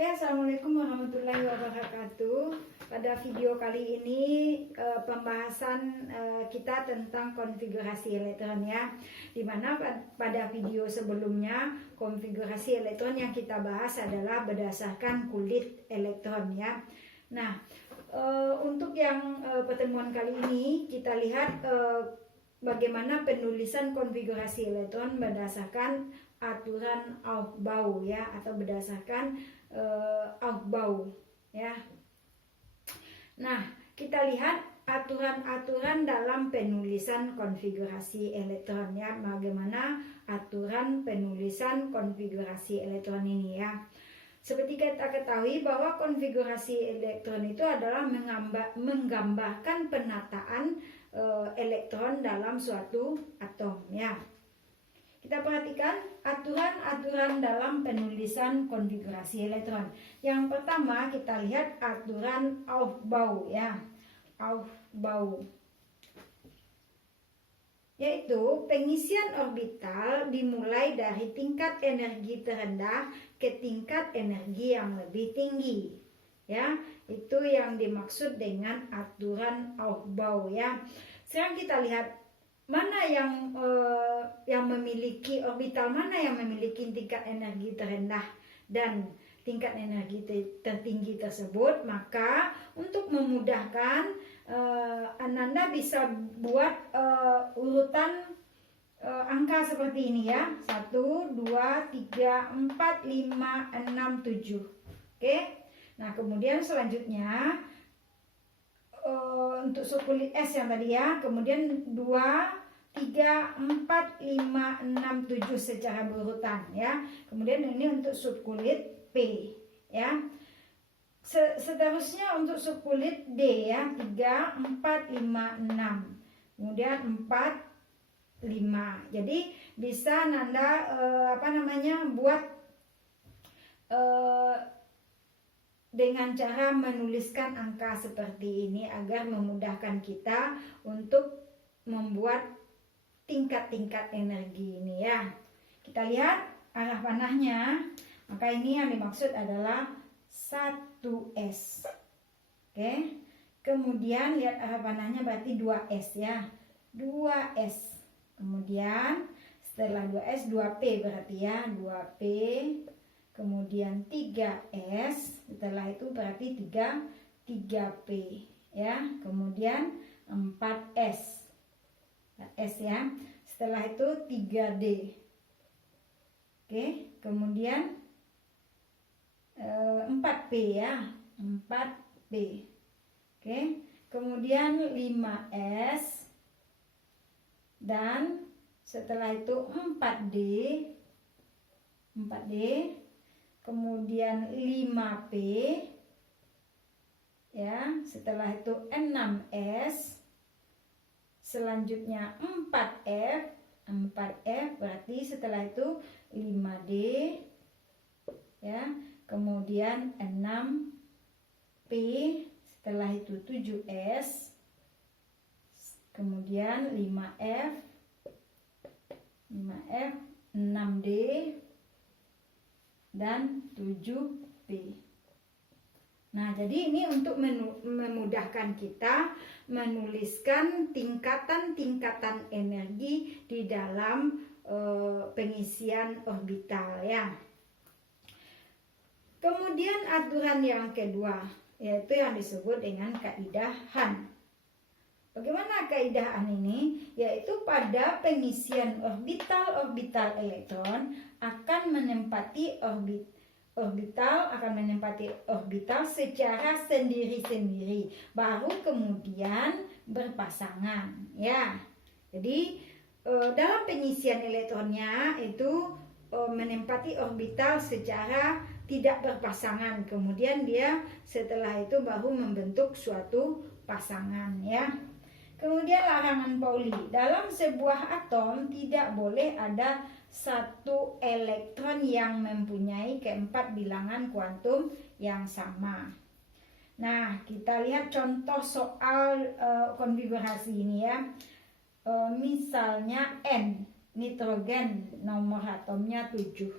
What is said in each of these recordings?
Oke, assalamualaikum warahmatullahi wabarakatuh. Pada video kali ini pembahasan kita tentang konfigurasi elektron ya. Dimana pada video sebelumnya konfigurasi elektron yang kita bahas adalah berdasarkan kulit elektron ya. Nah, untuk yang pertemuan kali ini kita lihat bagaimana penulisan konfigurasi elektron berdasarkan aturan Aufbau ya, atau berdasarkan Aufbau ya. Nah, kita lihat aturan-aturan dalam penulisan konfigurasi elektron ya. Bagaimana aturan penulisan konfigurasi elektron ini ya. Seperti kita ketahui bahwa konfigurasi elektron itu adalah menggambarkan penataan elektron dalam suatu atom ya. Kita perhatikan aturan-aturan dalam penulisan konfigurasi elektron. Yang pertama kita lihat aturan Aufbau ya. Aufbau, yaitu pengisian orbital dimulai dari tingkat energi terendah ke tingkat energi yang lebih tinggi ya. Itu yang dimaksud dengan aturan Aufbau ya. Sekarang kita lihat mana yang memiliki orbital mana yang memiliki tingkat energi terendah dan tingkat energi tertinggi tersebut. Maka untuk memudahkan Ananda bisa buat urutan angka seperti ini ya. 1, 2, 3, 4, 5, 6, 7. Oke. Nah, kemudian selanjutnya untuk sukulit S yang tadi ya, kemudian 2, 3, 4, 5, 6, 7 secara berurutan ya. Kemudian ini untuk subkulit P ya. Seterusnya untuk subkulit D ya, 3, 4, 5, 6. Kemudian 4, 5. Jadi bisa Nanda buat dengan cara menuliskan angka seperti ini agar memudahkan kita untuk membuat tingkat-tingkat energi ini ya. Kita lihat arah panahnya. Maka ini yang dimaksud adalah 1S. Oke. Kemudian lihat arah panahnya berarti 2S ya. 2S. Kemudian setelah 2S 2P berarti ya, 2P. Kemudian 3S, setelah itu berarti 3P ya. Kemudian 4S. S ya. Setelah itu 3D. Oke, kemudian 4P ya. 4P. Oke, kemudian 5S dan setelah itu 4D. 4D. Kemudian 5P ya, setelah itu 6S, selanjutnya 4F. 4F berarti setelah itu 5D ya, kemudian 6P, setelah itu 7S, kemudian 5F, 6D dan 7P. Nah, jadi ini untuk memudahkan kita menuliskan tingkatan-tingkatan energi di dalam pengisian orbital ya. Kemudian aturan yang kedua, yaitu yang disebut dengan kaidah Hahn. Bagaimana kaidah Hahn ini? Yaitu pada pengisian orbital elektron akan menempati orbital secara sendiri-sendiri, baru kemudian berpasangan ya. Jadi dalam pengisian elektronnya itu menempati orbital secara tidak berpasangan, kemudian dia setelah itu baru membentuk suatu pasangan ya. Kemudian larangan Pauli, dalam sebuah atom tidak boleh ada satu elektron yang mempunyai keempat bilangan kuantum yang sama. Nah, kita lihat contoh soal konfigurasi ini ya. Misalnya N, nitrogen nomor atomnya 7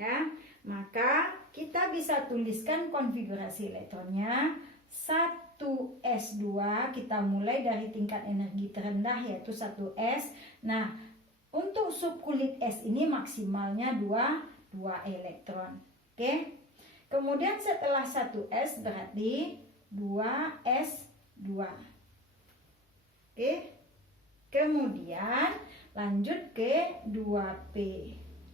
ya. Maka kita bisa tuliskan konfigurasi elektronnya. 1s2 kita mulai dari tingkat energi terendah yaitu 1s. Nah, untuk subkulit S ini maksimalnya 2 elektron. Oke. Kemudian setelah 1s berarti 2s2. Oke. Kemudian lanjut ke 2p.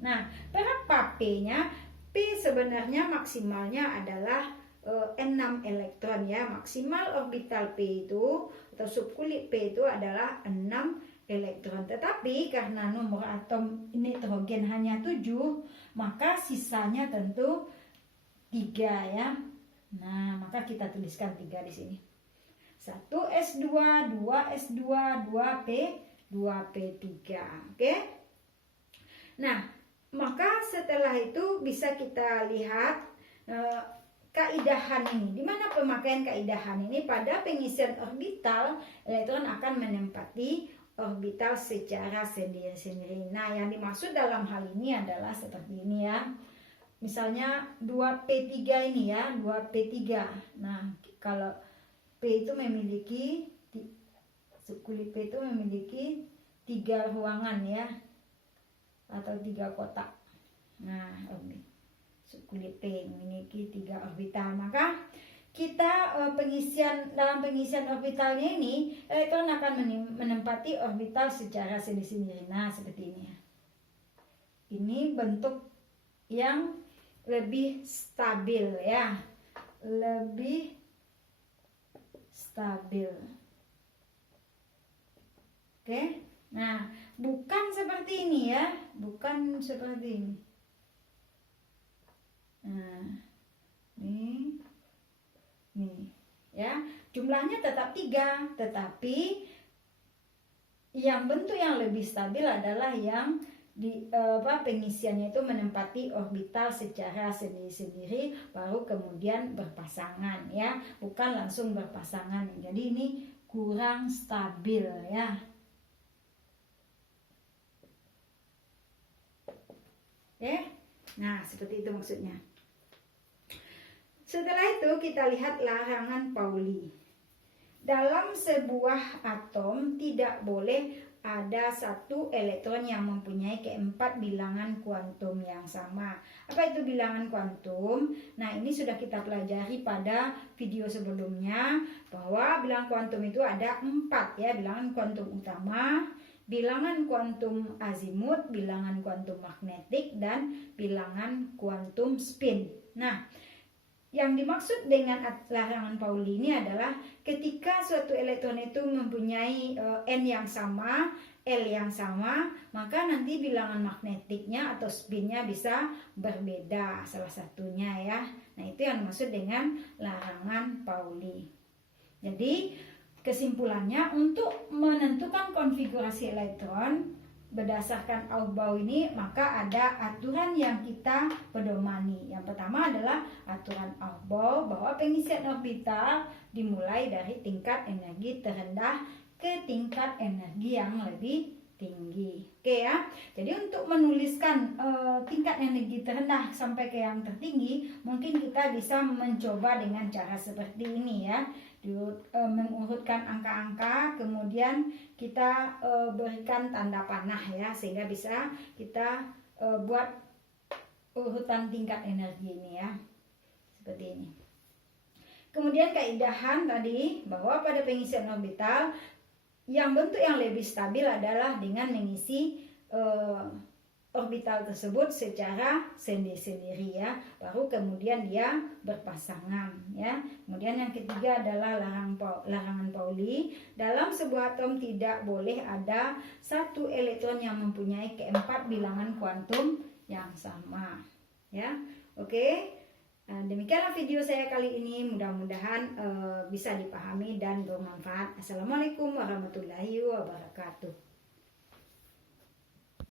Nah, berapa p-nya? P sebenarnya maksimalnya adalah 6 elektron ya. Maksimal orbital P itu atau subkulit P itu adalah 6 elektron. Tetapi karena nomor atom nitrogen hanya 7, maka sisanya tentu 3 ya. Nah, maka kita tuliskan 3 di sini. 1s2, 2s2, 2p, 2p3. Oke? Nah, maka setelah itu bisa kita lihat kaidahan ini. Di mana pemakaian kaidahan ini? Pada pengisian orbital, elektron akan menempati orbital secara sendiri-sendiri. Nah, yang dimaksud dalam hal ini adalah seperti ini ya. Misalnya 2p3 ini ya, 2p3. Nah, kalau P itu memiliki, subkulit P itu memiliki 3 ruangan ya, atau 3 kotak. Nah, subkulit P memiliki 3 orbital. Maka kita dalam pengisian orbitalnya ini, elektron akan menempati orbital secara sendiri-sendiri. Nah, seperti ini ya. Ini bentuk yang lebih stabil ya, lebih stabil. Oke. Nah, bukan seperti ini ya, bukan seperti ini. Nah, ini ya, jumlahnya tetap 3, tetapi yang bentuk yang lebih stabil adalah yang pengisiannya itu menempati orbital secara sendiri-sendiri, baru kemudian berpasangan ya, bukan langsung berpasangan. Jadi ini kurang stabil ya. Oke. Nah, seperti itu maksudnya. Setelah itu kita lihat larangan Pauli. Dalam sebuah atom tidak boleh ada satu elektron yang mempunyai keempat bilangan kuantum yang sama. Apa itu bilangan kuantum? Nah, ini sudah kita pelajari pada video sebelumnya, bahwa bilangan kuantum itu ada 4 ya. Bilangan kuantum utama, bilangan kuantum azimut, bilangan kuantum magnetik, dan bilangan kuantum spin. Nah, yang dimaksud dengan larangan Pauli ini adalah ketika suatu elektron itu mempunyai N yang sama, L yang sama, maka nanti bilangan magnetiknya atau spinnya bisa berbeda salah satunya ya. Nah, itu yang dimaksud dengan larangan Pauli. Jadi kesimpulannya, untuk menentukan konfigurasi elektron berdasarkan Aufbau ini, maka ada aturan yang kita pedomani. Yang pertama adalah aturan Aufbau, bahwa pengisian orbital dimulai dari tingkat energi terendah ke tingkat energi yang lebih tinggi. Oke ya. Jadi untuk menuliskan tingkat energi terendah sampai ke yang tertinggi, mungkin kita bisa mencoba dengan cara seperti ini ya. Mengurutkan angka-angka, kemudian kita berikan tanda panah ya, sehingga bisa kita buat urutan tingkat energi ini ya, seperti ini. Kemudian kaidahan tadi, bahwa pada pengisian orbital yang bentuk yang lebih stabil adalah dengan mengisi orbital tersebut secara sendiri-sendiri ya, baru kemudian dia berpasangan ya. Kemudian yang ketiga adalah larangan Pauli. Dalam sebuah atom tidak boleh ada satu elektron yang mempunyai keempat bilangan kuantum yang sama ya. Oke. Demikianlah video saya kali ini, mudah-mudahan bisa dipahami dan bermanfaat. Assalamualaikum warahmatullahi wabarakatuh.